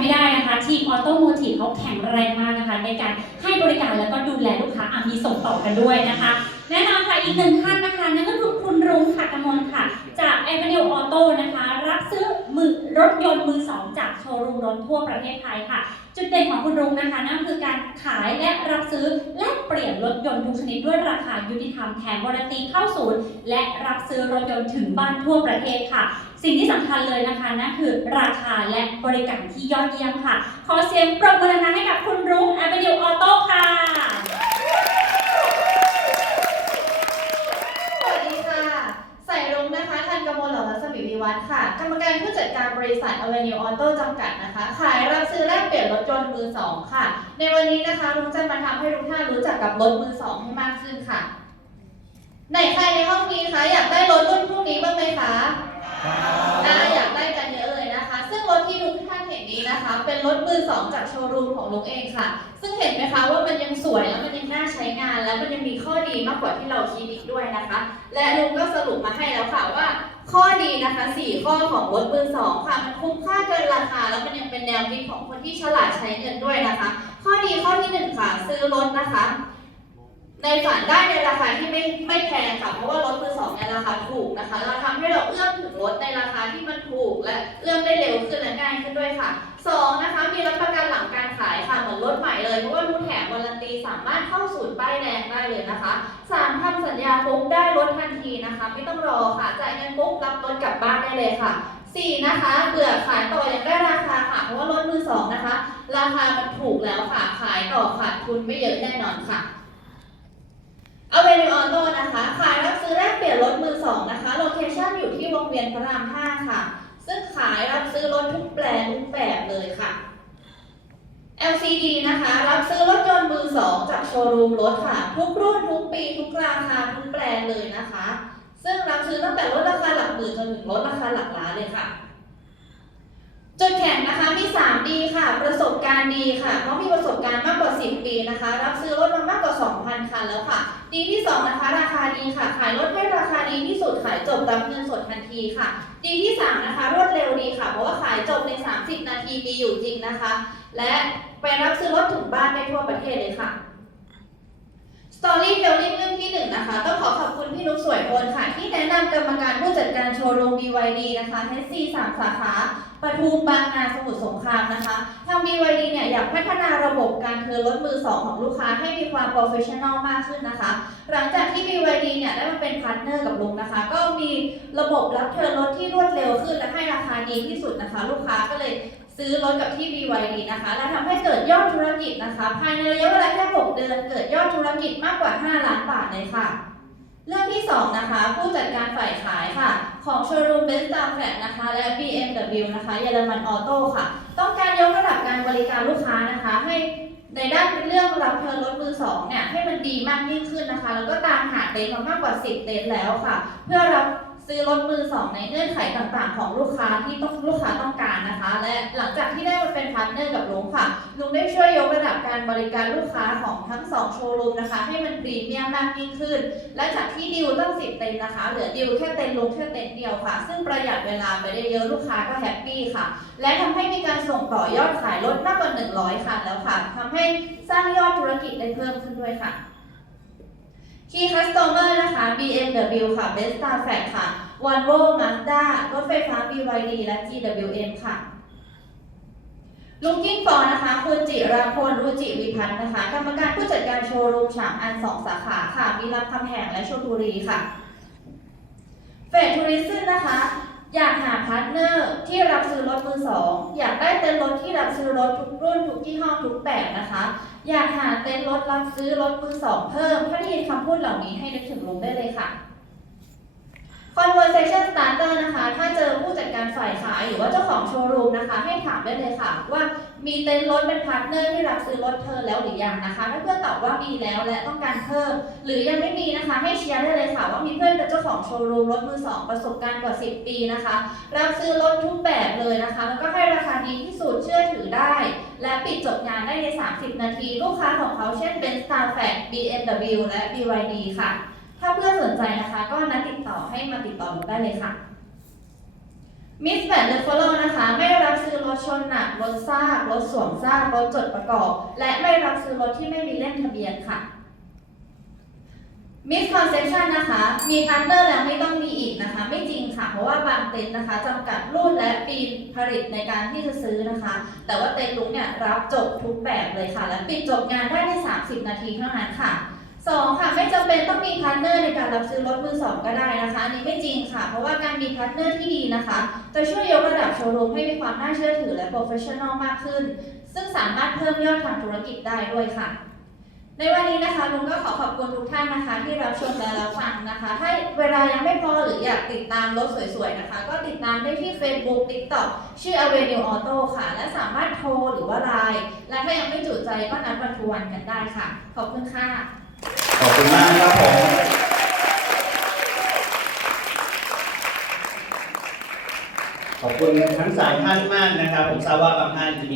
ไม่ได้นะคะทีมออโตโมทีฟเขาแข็งแรงมากนะคะ ในการให้บริการแล้วก็ดูแลลูกค้าอะมีส่งต่อกันด้วยนะคะแน่นอนค่ะอีกหนึ่งท่านนะคะนั่นก็คือคุณรุ้งค่ะกมลค่ะ จาก a v e n u e Auto นะคะ รถยนต์มือสองจากโชว์รูมรถทั่วประเทศไทยค่ะ จุดเด่นของคุณรุ้งนะคะนั่นคือการขายและรับซื้อแลกเปลี่ยนรถยนต์ทุกชนิดด้วยราคายุติธรรมแถมวารันตีเข้าศูนย์และรับซื้อรถยนต์ถึงบ้านทั่วประเทศค่ะ สิ่งที่สำคัญเลยนะคะนั่นคือราคาและบริการที่ยอดเยี่ยมค่ะ ขอเสียงปรบมือดังให้กับคุณรุ้ง Avenue Auto ค่ะสวัสดีค่ะ ใส่รุ้งนะคะทันกมลเหล่ารัศมีวิวัฒน์ค่ะ กรรมการผู้จัดการบริษัท Avenue Auto จำกัด นะคะ ขายรับซื้อแลกเปลี่ยนรถยนต์มือสองค่ะ ในวันนี้นะคะรุ้งจะมาทำให้ทุกท่านรู้จักกับรถมือสองให้มากขึ้นค่ะไหนใครในห้องนี้คะอยากได้รถรุ่นพวกนี้บ้างไหมคะอ่าอยากได้กันเยอะเลยนะคะ ซึ่งรถที่ทุกท่านเห็นนี้นะคะ เป็นรถมือสองจากโชว์รูมของลุงเองค่ะ ซึ่งเห็นไหมคะว่ามันยังสวยแล้วมันยังน่าใช้งาน แล้วมันยังมีข้อดีมากกว่าที่เราคิดอีกด้วยนะคะ และลุงก็สรุปมาให้แล้วค่ะว่า ข้อดีนะคะ4ข้อของรถมือสองค่ะมันคุ้มค่าเกินราคา แล้วมันยังเป็นแนวคิดของคนที่ฉลาดใช้เงินด้วยนะคะ ข้อดีข้อที่หนึ่งค่ะ ซื้อรถนะคะ ในฝันได้ในราคาที่ไม่ไม่แพงค่ะ เพราะว่ารถมือสองในยราคาถูกนะคะเราทำให้เราเอื้อมถึงรถในราคาที่มันถูกและเอื้อมได้เร็วขึ้นและง่ายขึ้นด้วยค่ะ ป้ายแดงได้เลยนะคะสามทำสัญญาปุ๊บได้รถทันทีนะคะ ไม่ต้องรอค่ะจ่ายเงินปุ๊บรับรถกลับบ้านได้เลยค่ะสี่นะคะเบื่อขายต่อยังได้ราคาค่ะเพราะว่ารถมือสองนะคะ ราคามันถูกแล้วค่ะขายต่อขาดทุนไม่เยอะแน่นอนค่ะ เอาเวนิออโต้นะคะ ชว์รูมรถค่ะ ทุกรุ่นทุกปี ทุกราคาทุกแบรนด์เลยนะคะ ซึ่งรับซื้อตั้งแต่ลดราคาหลักหมื่นจนถึงลดราคาหลักล้านเลยค่ะจุดแข็งนะคะมี 3 ดีค่ะ ประสบการณ์ดีค่ะ เพราะมีประสบการณ์มากกว่า 10 ปีนะคะ รับซื้อรถมามากกว่า 2,000 คันแล้วค่ะ ดีที่ 2 นะคะ ราคาดีค่ะ ขายรถให้ราคาดีที่สุด ขายจบรับเงินสดทันทีค่ะ ดีที่ 3 นะคะ รวดเร็วดีค่ะ เพราะว่าขายจบใน 30 นาทีมีอยู่จริงนะคะ และไปรับซื้อรถถึงบ้านได้ทั่วประเทศเลยค่ะ Storytelling เรื่องที่หนึ่งนะคะ ต้องขอขอบคุณพี่นุ๊กสวยโอนค่ะ ที่แนะนำกรรมการผู้จัดการโชว์โรูม BYD นะคะ HC สามสาขาปทุมบางนาสมุทรสงครามนะคะทาง BYD เนี่ยอยากพัฒนาระบบการเทิร์นรถมือสองของลูกค้าให้มีความโปรเฟชชั่นอลมากขึ้นนะคะ หลังจากที่ BYD เนี่ยได้มาเป็นพาร์ทเนอร์กับลุงนะคะ ก็มีระบบรับเทิร์นรถที่รวดเร็วขึ้นและให้ราคาดีที่สุดนะคะ ลูกค้าก็เลย ซื้อรถกับที่ BYD นะคะและทำให้เกิดยอดธุรกิจนะคะ ภายในระยะเวลาแค่6เดือน เกิดยอดธุรกิจมากกว่า 5 ล้านบาทเลยค่ะ เรื่องที่ 2 นะคะ ผู้จัดการฝ่ายขายค่ะ ของโชว์รูมเบสตาแฟลนะคะ และ BMW นะคะเยอรมันออโต้ค่ะ ต้องการยกระดับการบริการลูกค้านะคะ ให้ในด้านเรื่องรับเทิร์นรถมือสองเนี่ยให้มันดีมากยิ่งขึ้นนะคะ แล้วก็ตามหาเต็นท์มามากกว่า 10 เต็นท์แล้วค่ะ เพื่อรับ ซื้อรถมือสองในเงื่อนไขต่างๆ ของลูกค้าที่ต้องลูกค้าต้องการนะคะ และหลังจากที่ได้มาเป็นพาร์ทเนอร์กับลุงค่ะลุงได้ช่วยยกระดับการบริการลูกค้าของทั้งสองโชว์รูมนะคะ ให้มันพรีเมียมมากยิ่งขึ้น และจากที่ดิวตั้งสิบเต็นนะคะ เหลือดิวแค่เต็นลุงแค่เต็นเดียวค่ะ ซึ่งประหยัดเวลาไปได้เยอะลูกค้าก็แฮปปี้ค่ะ และทำให้มีการส่งต่อยอดขายรถมากกว่า 100คันแล้วค่ะทำให้สร้างยอดธุรกิจได้เพิ่มขึ้นด้วยค่ะ Key Customer นะคะ BMW ค่ะ Besta f a c ค่ะ Volvo Mazda รถไฟฟ้า BYD และ GWM ค่ะ Looking for นะคะ คุณจิราพลรุจิวิพัฒน์นะคะ กรรมการผู้จัดการโชว์รูมฉางอันสองสาขาค่ะ มีรับคำแหงและชลบุรีค่ะ เฟดทูริซึมนะคะ อยากหาพาร์ทเนอร์ที่รับซื้อรถมือสองอยากได้เต็นท์รถที่รับซื้อรถทุกรุ่นทุกยี่ห้อทุกแบบนะคะ อยากหาเต็นท์รถรับซื้อรถมือสองเพิ่ม ถ้าได้ยินคำพูดเหล่านี้ให้นึกถึงลงได้เลยค่ะ conversation starter นะคะ ถ้าเจอผู้จัดการฝ่ายขายหรือว่าเจ้าของโชว์รูมนะคะ ให้ถามได้เลยค่ะ ว่ามีเต็นท์รถเป็นพาร์ทเนอร์ที่รับซื้อรถเธอแล้วหรือยังนะคะ ถ้าเพื่อนตอบว่ามีแล้วและต้องการเพิ่ม หรือยังไม่มีนะคะ ให้เชียร์ได้เลยค่ะ ว่ามีเพื่อนเป็นเจ้าของโชว์รูมรถมือสองประสบการณ์กว่า 10 ปีนะคะ รับซื้อรถทุกแบบเลยนะคะ แล้วก็ให้ราคาดีที่สุดเชื่อถือได้ และปิดจบงานได้ใน 30 นาที ลูกค้าของเขาเช่นเป็น Starfact BMW และ BYD ค่ะ ถ้าเพื่อนสนใจ มาติดต่อหนูได้เลยค่ะมิสแบนเดฟอลโลนะคะ ไม่รับซื้อรถชนหนักรถซากรถสวมซากรถจดประกอบ และไม่รับซื้อรถที่ไม่มีเล่มทะเบียนค่ะมิสคอนเซปชันนะคะ มีพาร์ทเนอร์แล้วไม่ต้องมีอีกนะคะ ไม่จริงค่ะ เพราะว่าบางเต็นท์นะคะจำกัดรุ่นและปีผลิตในการที่จะซื้อนะคะ แต่ว่าเต็นท์ลุกเนี่ยรับจบทุกแบบเลยค่ะ และปิดจบงานได้ใน 30 นาทีเท่านั้นค่ะ สองค่ะไม่จำเป็นต้องมีพาร์ทเนอร์ในการรับซื้อรถมือสองก็ได้นะคะอันนี้ไม่จริงค่ะ เพราะว่าการมีพาร์ทเนอร์ที่ดีนะคะ จะช่วยยกระดับโชว์รูมให้มีความน่าเชื่อถือและโปรเฟชชั่นอลมากขึ้น ซึ่งสามารถเพิ่มยอดทางธุรกิจได้ด้วยค่ะ ในวันนี้นะคะลุงก็ขอขอบคุณทุกท่านนะคะ ที่รับชมและรับฟังนะคะ ถ้าเวลายังไม่พอหรืออยากติดตามรถสวยๆนะคะ ก็ติดตามได้ที่ Facebook TikTok ชื่อ Avenue Auto ค่ะ และสามารถโทรหรือว่าไลน์และถ้ายังไม่จุใจก็นัดวันทุวันกันได้ค่ะ ขอบคุณค่ะ ขอบคุณมากครับผมขอบคุณทั้งสามท่านมากนะครับ ผมทราบว่าบางท่านจะมี